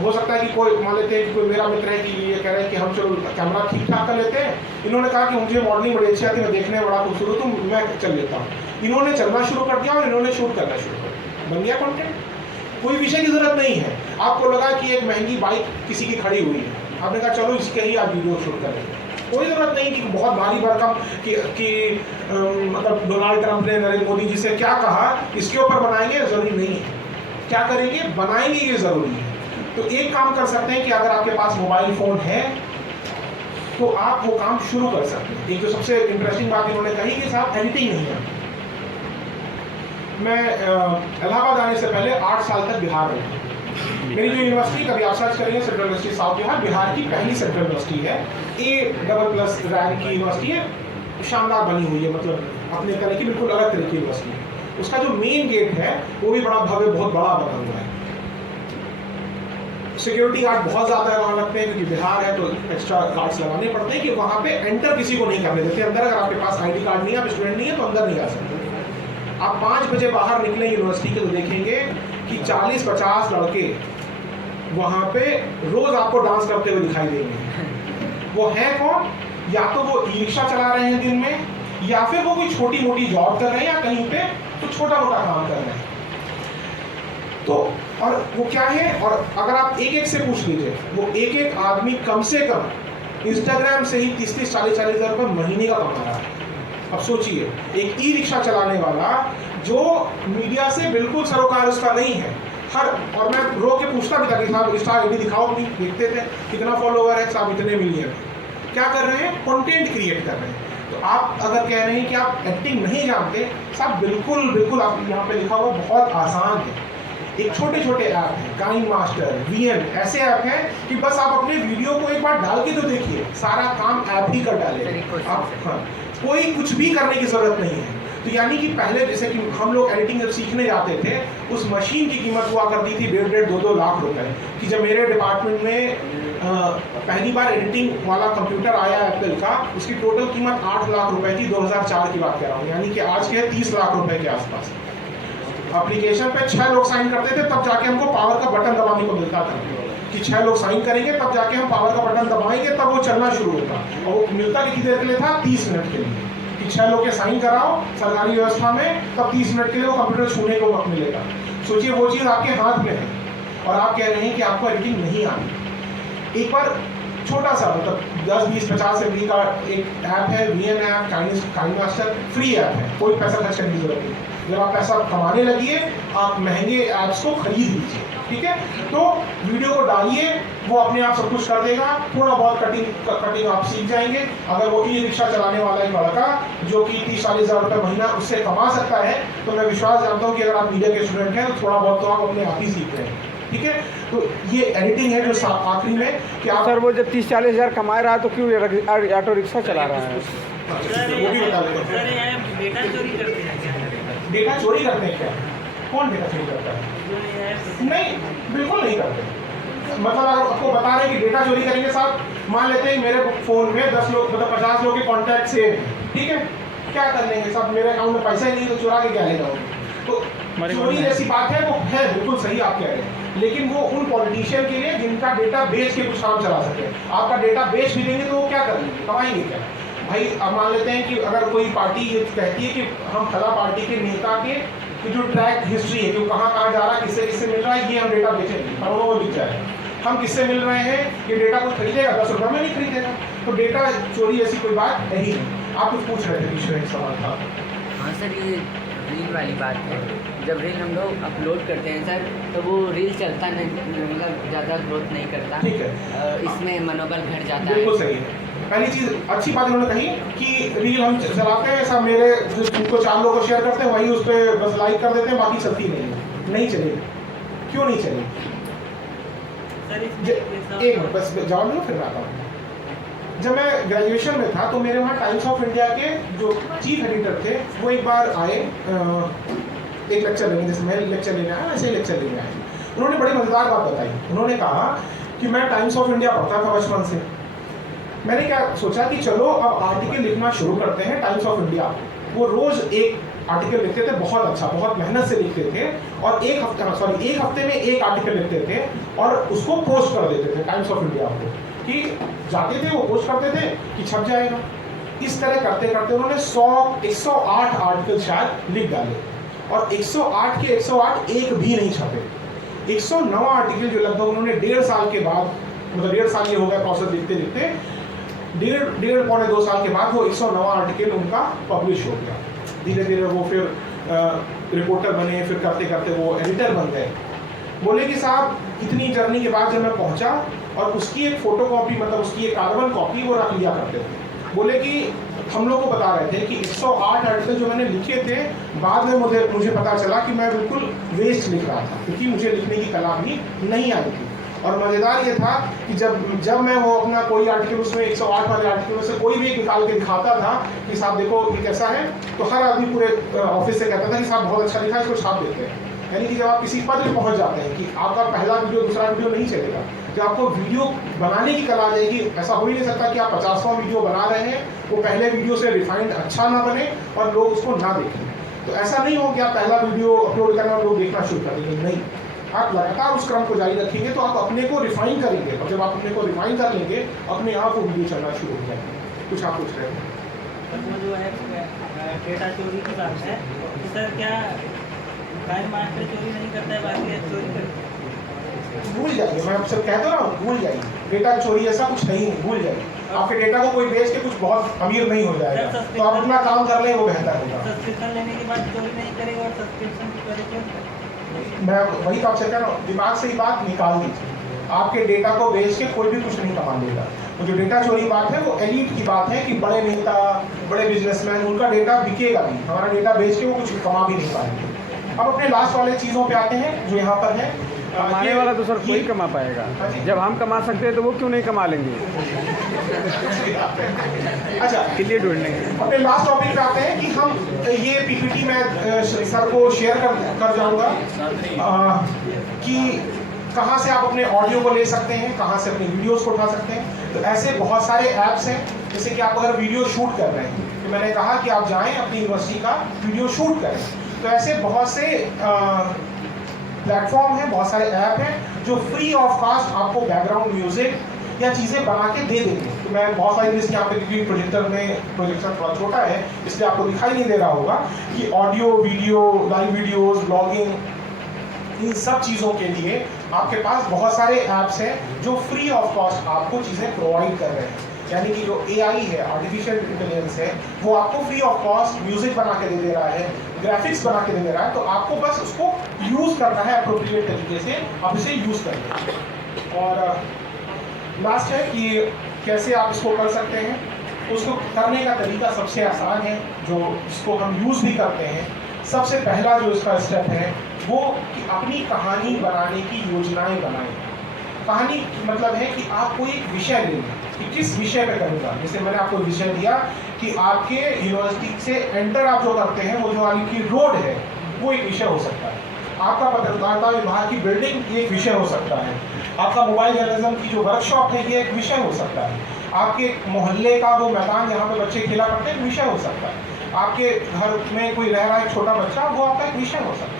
हो सकता है कि कोई मान लेते हैं कि कोई मेरा मित्र है कि ये कह रहे हैं कि हम चलो कैमरा ठीक ठाक कर लेते हैं, इन्होंने कहा कि मुझे मॉडलिंग बड़ी अच्छी आती है, मैं देखने में बड़ा खूबसूरत हूँ, मैं चल लेता हूँ। इन्होंने चलना शुरू कर दिया और इन्होंने शूट करना शुरू कर दिया, बन गया कंटेंट। कोई विषय की जरूरत नहीं है। आपको लगा कि एक महंगी बाइक किसी की खड़ी हुई है, आपने कहा चलो इसके ही आप वीडियो शूट करेंगे, कोई ज़रूरत नहीं कि बहुत भारी भरकम कि मतलब डोनाल्ड ट्रंप ने नरेंद्र मोदी जी से क्या कहा इसके ऊपर बनाएंगे, ज़रूरी नहीं है। क्या करेंगे, बनाएंगे, ये ज़रूरी है। तो एक काम कर सकते हैं कि अगर आपके पास मोबाइल फ़ोन है तो आप वो काम शुरू कर सकते हैं। एक जो सबसे इंटरेस्टिंग बात इन्होंने कही कि साहब एडिटिंग नहीं है। मैं इलाहाबाद आने से पहले 8 साल तक बिहार रहा। मेरी जो यूनिवर्सिटी, कभी आप सर्च करेंगे, central university south Bihar, Bihar की पहली सेंट्रल यूनिवर्सिटी है, A++ रैंक की यूनिवर्सिटी है, शानदार बनी हुई है, मतलब अपने तरह की बिल्कुल अलग तरह की यूनिवर्सिटी है। उसका जो मेन गेट है वो भी बड़ा भव्य, बहुत बड़ा बना हुआ है। सिक्योरिटी गार्ड बहुत ज़्यादा वहाँ लगते हैं क्योंकि बिहार है तो एक्स्ट्रा गार्ड्स लगाने पड़ते हैं कि वहाँ पे एंटर किसी को नहीं करने देते अंदर। अगर आपके पास ID कार्ड नहीं है, आप स्टूडेंट नहीं है तो अंदर नहीं आ सकते। आप 5 बजे बाहर निकले यूनिवर्सिटी के तो देखेंगे कि 40-50 लड़के वहाँ पे रोज़ आपको डांस करते हुए दिखाई देंगे। वो है कौन? या तो वो ई-रिक्शा चला रहे हैं दिन में, या फिर वो कोई छोटी मोटी जॉब कर रहे हैं, या कहीं पे तो छोटा मोटा काम कर रहे हैं। तो और वो क्या है, और अगर आप एक से पूछ लीजिए, वो एक आदमी कम से कम इंस्टाग्राम से ही 30-40 हज़ार रुपये महीने का कमा रहा है। अब सोचिए, एक ई-रिक्शा चलाने वाला जो मीडिया से बिल्कुल सरोकार उसका नहीं है, और मैं रो के पूछता भी था कि साहब इंस्टा ID दिखाओ अपनी, देखते थे कितना फॉलोवर है साहब, इतने मिलियन। क्या कर रहे हैं? कंटेंट क्रिएट कर रहे हैं। तो आप अगर कह रहे हैं कि आप एडिटिंग नहीं जानते, साहब बिल्कुल आप यहाँ पे लिखा हुआ बहुत आसान है। एक छोटे छोटे ऐप हैं, काइन मास्टर, VN, ऐसे ऐप हैं कि बस आप अपने वीडियो को एक बार डाल के तो देखिए, सारा काम ऐप ही कर डाले आप। हाँ, कोई कुछ भी करने की जरूरत नहीं है। तो यानी कि पहले जैसे कि हम लोग एडिटिंग जब सीखने जाते थे, उस मशीन की कीमत हुआ करती थी 1.5-2 लाख रुपए। कि जब मेरे डिपार्टमेंट में पहली बार एडिटिंग वाला कंप्यूटर आया एप्पल का, उसकी टोटल कीमत 8 लाख रुपए थी। 2004 की बात कर रहा हूँ, यानी कि आज के 30 लाख रुपए के आसपास। एप्लीकेशन पे 6 लोग साइन करते थे, तब जाके हमको पावर का बटन दबाने को मिलता था कि 6 लोग साइन करेंगे तब जाके हम पावर का बटन दबाएंगे, तब वो चलना शुरू होता। और वो मिलता कितनी देर के लिए था? 30 मिनट के लिए, कि 6 लोग के साइन कराओ सरकारी व्यवस्था में, तब 30 मिनट के लिए वो कंप्यूटर छूने को वक्त मिलेगा। सोचिए वो चीज़ आपके हाथ में है और आप कह रहे हैं कि आपको एडिटिंग नहीं आती। एक बार छोटा सा, मतलब 10-20-50 MB का एक ऐप है, VN app, KineMaster, free app है, कोई पैसा खर्च करने की जरूरत नहीं। जब आप पैसा कमाने लगिए, आप महंगे ऐप्स को खरीद लीजिए, ठीक है? तो वीडियो को डालिए, वो अपने आप सब कुछ कर देगा। थोड़ा बहुत कटिंग आप सीख जाएंगे। अगर वो ई-रिक्शा चलाने वाला एक लड़का जो कि 30-40 हज़ार रुपये महीना उससे कमा सकता है, तो मैं विश्वास जानता हूँ कि अगर आप मीडिया के स्टूडेंट हैं तो थोड़ा बहुत तो आप अपने आप ही सीख रहे हैं, ठीक है? तो ये एडिटिंग है जो आखिरी में कि आप सर वो जब 30-40 हज़ार कमा रहा है तो क्यों ऑटो रिक्शा चला रहा है? वो भी बता दें। डेटा चोरी करते हैं क्या? डेटा चोरी करते हैं क्या? कौन डेटा चोरी करता है? नहीं, बिल्कुल नहीं करते। मतलब अगर आपको बता रहे हैं कि डेटा चोरी करेंगे साहब, मान लेते हैं मेरे फ़ोन में 10 लोग, मतलब 50 लोग के कॉन्टैक्ट सेव हैं, ठीक है? क्या कर लेंगे साहब, मेरे अकाउंट में पैसा ही नहीं तो चुरा के क्या ले जाओगे? तो चोरी जैसी बात है, वो है, बिल्कुल सही आप कह रहे हैं। लेकिन वो उन पॉलिटिशियन के लिए जिनका डेटा बेच के कुछ काम चला सके। आपका डेटा बेच भी देंगे तो वो क्या कर लेंगे, कमाएंगे क्या? भाई अब मान लेते हैं कि अगर कोई पार्टी ये कहती है कि हम फला पार्टी के नेता के जो ट्रैक हिस्ट्री है कि कहाँ जा रहा है, किससे मिल रहा है, ये हम डेटा बेचेंगे, करोड़ों में बिक जाए। हम किससे मिल रहे हैं, ये डेटा कोई खरीदेगा? 10 रुपये में नहीं खरीदेगा। तो डेटा चोरी ऐसी कोई बात नहीं है। आप कुछ पूछ रहे थे, एक सवाल था। हाँ सर, ये रील वाली बात है। जब रील हम लोग अपलोड करते हैं सर तो वो रील चलता नहीं, मतलब ज़्यादा ग्रोथ नहीं करता। ठीक है, इसमें मनोबल घट जाता है। बिल्कुल सही है। पहली चीज अच्छी बात उन्होंने कही कि रील हम चलाते हैं, सब मेरे जो उनको 4 लोग को शेयर करते हैं वही उस पर बस लाइक कर देते हैं, बाकी चलती नहीं चलेगी। क्यों नहीं चलेगी? एक मिनट बस जवाब लो फिर मैं आता हूँ। जब मैं ग्रेजुएशन में था तो मेरे वहाँ टाइम्स ऑफ इंडिया के जो चीफ एडिटर थे वो एक बार आए, एक लेक्चर लेने, जैसे मैं लेक्चर लेने आया वैसे ही लेक्चर लेने आए। उन्होंने बड़ी मजेदार बात बताई। उन्होंने कहा कि मैं टाइम्स ऑफ इंडिया पढ़ता था बचपन से। मैंने क्या सोचा कि चलो अब आर्टिकल लिखना शुरू करते हैं टाइम्स ऑफ इंडिया। वो रोज एक आर्टिकल लिखते थे, बहुत अच्छा, बहुत मेहनत से लिखते थे, और एक हफ्ते में एक आर्टिकल लिखते थे और उसको पोस्ट कर देते थे टाइम्स ऑफ इंडिया को, कि जाते थे वो पोस्ट करते थे कि छप जाएगा। इस तरह करते करते उन्होंने 108 आर्टिकल शायद लिख डाले, और 108 के 108 एक भी नहीं छपे। 109 आर्टिकल जो लगभग उन्होंने 1.5 साल के बाद, मतलब 1.5 साल ये हो गया प्रोसेस लिखते लिखते, 1.5-1.25-2 साल के बाद वो 109 आर्टिकल उनका पब्लिश हो गया। धीरे धीरे वो फिर रिपोर्टर बने, फिर करते करते वो एडिटर बन गए। बोले कि साहब इतनी जर्नी के बाद जब मैं पहुंचा और उसकी एक फोटो कॉपी, मतलब उसकी एक कार्बन कॉपी वो रख लिया करते थे। बोले कि हम लोग को बता रहे थे कि 108 आर्टिकल जो मैंने लिखे थे, बाद में मुझे पता चला कि मैं बिल्कुल वेस्ट लिख रहा था, क्योंकि मुझे लिखने की कला भी नहीं आई थी। और मज़ेदार ये था कि जब मैं वो अपना कोई आर्टिकल, उसमें 108 वाले आर्टिकल में से कोई भी एक निकाल के दिखाता था कि साहब देखो ये कैसा है, तो हर आदमी पूरे ऑफिस से कहता था कि साहब बहुत अच्छा लिखा है, इसको छाप देते हैं। यानी कि जब आप किसी पद पे पहुंच जाते हैं कि आपका पहला वीडियो दूसरा वीडियो नहीं चलेगा, जब आपको वीडियो बनाने की कला आ जाएगी, ऐसा हो ही नहीं सकता कि आप 50वां वीडियो बना रहे हैं, वो पहले वीडियो से रिफाइंड अच्छा ना बने और लोग उसको ना देखें। तो ऐसा नहीं हो कि आप पहला वीडियो अपलोड करना और लोग देखना शुरू कर देंगे, नहीं। आप लगातार उस क्रम को जारी रखेंगे तो आप अपने को रिफाइन करेंगे, और जब आप अपने को रिफाइन कर लेंगे अपने आप वो वीडियो चलना शुरू हो जाएगा। कुछ आप पूछ रहे हैं? वो जो है डेटा चोरी की बात है, तो सर क्या क्राइम मास्टर चोरी नहीं करता है, बाकी चोरी करता है? भूल जाइए, मैं आपसे कह दो रहा हूँ, भूल जाइए। डेटा चोरी ऐसा कुछ नहीं है, भूल जाइए। आपके डेटा को कोई बेच के कुछ बहुत अमीर नहीं हो जाएगा, तो आप अपना काम कर लें, वो बेहतर होगा। सब्सक्रिप्शन लेने के बाद चोरी नहीं करेगा और सब्सक्रिप्शन करेगा। मैं वही तो आपसे कह रहा हूँ, दिमाग से ही बात निकाल दीजिए। आपके डेटा को बेच के कोई भी कुछ नहीं कमा लेगा। वो जो डेटा चोरी बात है वो एलीट की बात है कि बड़े नेता, बड़े बिजनेसमैन, उनका डेटा बिकेगा भी, हमारा डेटा बेच के वो कुछ कमा भी नहीं पाएंगे। अब अपने लास्ट वाले चीज़ों पे आते हैं जो यहाँ पर है। कमाने वाला तो सर कोई कमा पाएगा, जब हम कमा सकते हैं तो वो क्यों नहीं कमा लेंगे? अच्छा, किलिए ढूंढेंगे। अपने लास्ट टॉपिक पे आते हैं कि हम ये पीपीटी में सर को शेयर कर जाऊंगा कि कहाँ से आप अपने ऑडियो को ले सकते हैं, कहाँ से अपने वीडियोस को उठा सकते हैं। तो ऐसे बहुत सारे ऐप्स हैं, जैसे कि आप अगर वीडियो शूट कर रहे हैं, तो मैंने कहा कि आप जाएं अपनी यूनिवर्सिटी का वीडियो शूट करें। तो ऐसे बहुत से प्लेटफॉर्म हैं, बहुत सारे ऐप हैं जो फ्री ऑफ कॉस्ट आपको बैकग्राउंड म्यूजिक या चीज़ें बना के दे देंगे। तो मैं बहुत सारी लिस्ट यहाँ पे, क्योंकि प्रोजेक्टर थोड़ा छोटा है इसलिए आपको दिखाई नहीं दे रहा होगा, कि audio, video, live videos, blogging, इन सब चीज़ों के लिए आपके पास बहुत सारे ऐप्स हैं जो फ्री ऑफ कॉस्ट आपको चीज़ें प्रोवाइड कर रहे हैं। यानी कि जो AI है, आर्टिफिशियल इंटेलिजेंस है, वो आपको फ्री ऑफ कॉस्ट म्यूजिक बना के दे रहा है, ग्राफिक्स बना के दे रहा है। तो आपको बस उसको यूज़ करना है अप्रोप्रिएट तरीके से, आप इसे यूज़ करें। और लास्ट है कि कैसे आप इसको कर सकते हैं। उसको करने का तरीका सबसे आसान है, जो इसको हम यूज़ भी करते हैं। सबसे पहला जो इसका स्टेप है वो कि अपनी कहानी बनाने की योजनाएं बनाएं। कहानी मतलब है कि आप कोई एक विषय लें कि किस विषय पे करूँगा। जैसे मैंने आपको विषय दिया कि आपके यूनिवर्सिटी से एंटर आप जो करते हैं, वो जो आपकी रोड है वो एक विषय हो सकता है। आपका पत्रकारिता विभाग की बिल्डिंग एक विषय हो सकता है। आपका मोबाइल जर्नलिज्म की जो वर्कशॉप है ये एक विषय हो सकता है। आपके मोहल्ले का वो मैदान जहाँ पे बच्चे खेला करते हैं एक विषय हो सकता है। आपके घर में कोई रह रहा है छोटा बच्चा, वो आपका एक विषय हो सकता है।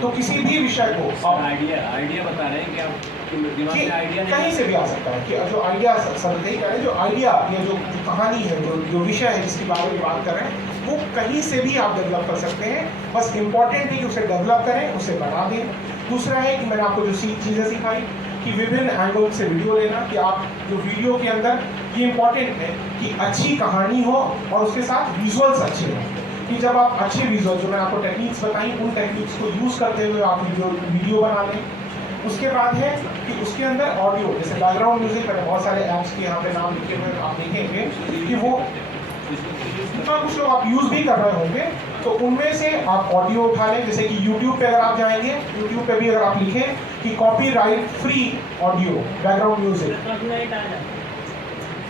तो किसी भी विषय को आइडिया बता रहे हैं कि आप दिमाग में आइडिया कहीं से भी आ सकता है, कि जो आइडिया सर कहीं करें, जो आइडिया या जो कहानी है, जो विषय है जिसके बारे में बात कर रहे हैं, वो कहीं से भी आप डेवलप कर सकते हैं। बस इम्पॉर्टेंट है कि उसे डेवलप करें, उसे बना दें। दूसरा है कि मैंने आपको जो चीज़ें सिखाई कि विभिन्न एंगल से वीडियो लेना, कि आप जो वीडियो के अंदर, ये इम्पॉर्टेंट है कि अच्छी कहानी हो और उसके साथ विजुअल्स अच्छे हों। कि जब आप अच्छे विजुअल, जो मैंने आपको टेक्निक्स बताई, उन टेक्निक्स को यूज़ करते हुए आप वीडियो बना लें। उसके बाद है कि उसके अंदर ऑडियो, जैसे बैकग्राउंड म्यूजिक, मैंने बहुत सारे ऐप्स के यहाँ पे नाम लिखे हुए आप देखेंगे कि वो कुछ लोग आप यूज़ भी कर रहे होंगे, तो उनमें से आप ऑडियो उठा लें। जैसे कि यूट्यूब पे अगर आप जाएंगे, यूट्यूब पे भी अगर आप लिखें कि copyright free audio background music, copyright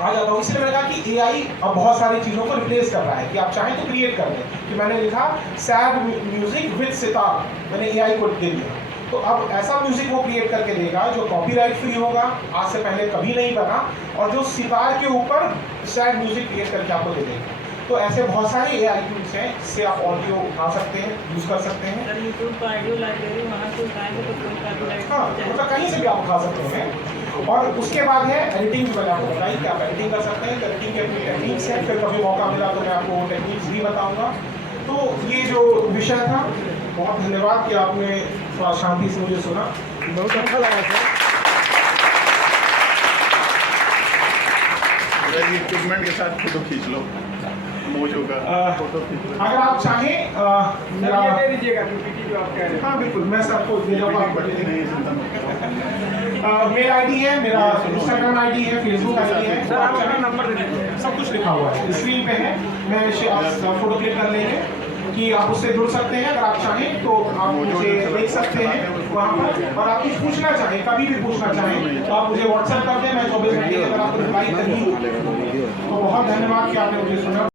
आ जाता हूँ। इसलिए मैंने कहा कि एआई अब बहुत सारी चीज़ों को रिप्लेस कर रहा है कि आप चाहें तो क्रिएट कर लें। कि मैंने लिखा सैड म्यूजिक विद सितार, मैंने एआई को दे दिया, तो अब ऐसा म्यूजिक वो क्रिएट करके देगा जो कॉपीराइट फ्री होगा, आज से पहले कभी नहीं बना, और जो सितार के ऊपर सैड म्यूजिक क्रिएट करके आपको दे देगा। तो ऐसे बहुत सारे एआई टूल्स हैं जिससे आप ऑडियो उठा सकते हैं, यूज़ कर सकते हैं। सर यूट्यूब पर ऑडियो लाइब्रेरी वहाँ से उठाएंगे तो कोई कॉपीराइट हाँ, मतलब कहीं से भी आप उठा सकते हैं। और उसके बाद है एडिटिंग, जो मैंने आपको बताई कि आप एडिटिंग कर सकते हैं। एडिटिंग के अपनी टेक्निक्स हैं, फिर कभी मौका मिला तो मैं आपको टेक्निक्स भी बताऊंगा। तो ये जो विषय था, बहुत धन्यवाद कि आपने थोड़ा शांति से मुझे सुना, बहुत अच्छा लगा सर। इक्विपमेंट के साथ फोटो खींच लो, मोजो का फोटो खींच लो। अगर आप चाहें मेरा, ये दे दीजिएगा पीपीटी जो आप कह रहे हैं। हाँ बिल्कुल, मैं सबको दे दूँगा। बढ़ती नहीं मेरा आईडी है, मेरा इंस्टाग्राम आईडी है, फेसबुक आईडी है, सर आप अपना नंबर दे दीजिए। सब कुछ लिखा हुआ है, स्क्रीन पे है। मैं आप फोटो क्लिक कर लेंगे कि आप उससे जुड़ सकते हैं। अगर आप चाहें तो आप मुझे देख सकते हैं वहाँ पर, और आप कुछ पूछना चाहें, कभी भी पूछना चाहें तो आप मुझे व्हाट्सएप कर दें, मैं 24 घंटे के अंदर आपको रिप्लाई कर दूँ। तो बहुत धन्यवाद कि आपने मुझे सुना।